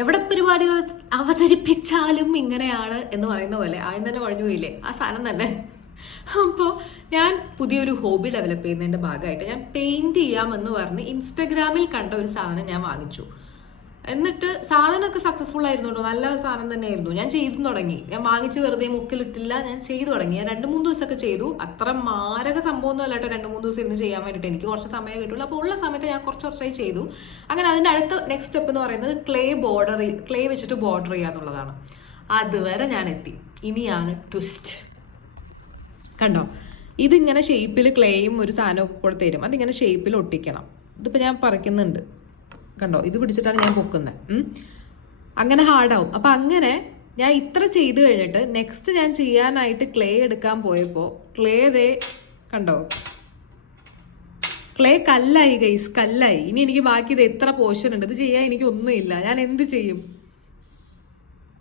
എവിടെ പരിപാടി അവതരിപ്പിച്ചാലും ഇങ്ങനെയാണ് എന്ന് പറയുന്ന പോലെ ആദ്യം തന്നെ കുഴഞ്ഞു പോയില്ലേ, ആ സാധനം തന്നെ. അപ്പോൾ ഞാൻ പുതിയൊരു ഹോബി ഡെവലപ്പ് ചെയ്യുന്നതിൻ്റെ ഭാഗമായിട്ട് ഞാൻ പെയിൻറ് ചെയ്യാമെന്ന് പറഞ്ഞ് ഇൻസ്റ്റഗ്രാമിൽ കണ്ട ഒരു സാധനം ഞാൻ വാങ്ങിച്ചു. എന്നിട്ട് സാധനമൊക്കെ സക്സസ്ഫുൾ ആയിരുന്നു കേട്ടോ, നല്ല സാധനം തന്നെയായിരുന്നു. ഞാൻ ചെയ്തു തുടങ്ങി, ഞാൻ വാങ്ങിച്ച് വെറുതെ മുക്കിലിട്ടില്ല, ഞാൻ ചെയ്തു തുടങ്ങി. ഞാൻ 2-3 ദിവസമൊക്കെ ചെയ്തു. അത്ര മാരക സംഭവമൊന്നും അല്ല കേട്ടോ 2-3 ദിവസം ഇന്ന് ചെയ്യാൻ വേണ്ടിയിട്ട്, എനിക്ക് കുറച്ച് സമയം കിട്ടുള്ളൂ. അപ്പോൾ ഉള്ള സമയത്ത് ഞാൻ കുറച്ചായി ചെയ്തു. അങ്ങനെ അതിൻ്റെ അടുത്ത നെക്സ്റ്റ് സ്റ്റെപ്പ് എന്ന് പറയുന്നത് ക്ലേ വെച്ചിട്ട് ബോർഡർ ചെയ്യുക എന്നുള്ളതാണ്. അതുവരെ ഞാൻ എത്തി. ഇനിയാണ് ട്വിസ്റ്റ്. കണ്ടോ, ഇതിങ്ങനെ ഷേപ്പിൽ ക്ലേയും ഒരു സാധനമൊക്കെ കൂടെ തരും, അതിങ്ങനെ ഷേപ്പിൽ ഒട്ടിക്കണം. ഇതിപ്പോൾ ഞാൻ പറിക്കുന്നുണ്ട് കണ്ടോ, ഇത് പിടിച്ചിട്ടാണ് ഞാൻ പൊക്കുന്നത്. അങ്ങനെ ഹാർഡാവും. അപ്പം അങ്ങനെ ഞാൻ ഇത്ര ചെയ്ത് കഴിഞ്ഞിട്ട് നെക്സ്റ്റ് ഞാൻ ചെയ്യാനായിട്ട് ക്ലേ എടുക്കാൻ പോയപ്പോൾ ക്ലേ കണ്ടോ, ക്ലേ കല്ലായി ഗൈസ്, കല്ലായി. ഇനി എനിക്ക് ബാക്കി ഇത് എത്ര പോർഷൻ ഉണ്ട്, ഇത് ചെയ്യാൻ എനിക്ക് ഒന്നുമില്ല. ഞാൻ എന്ത് ചെയ്യും?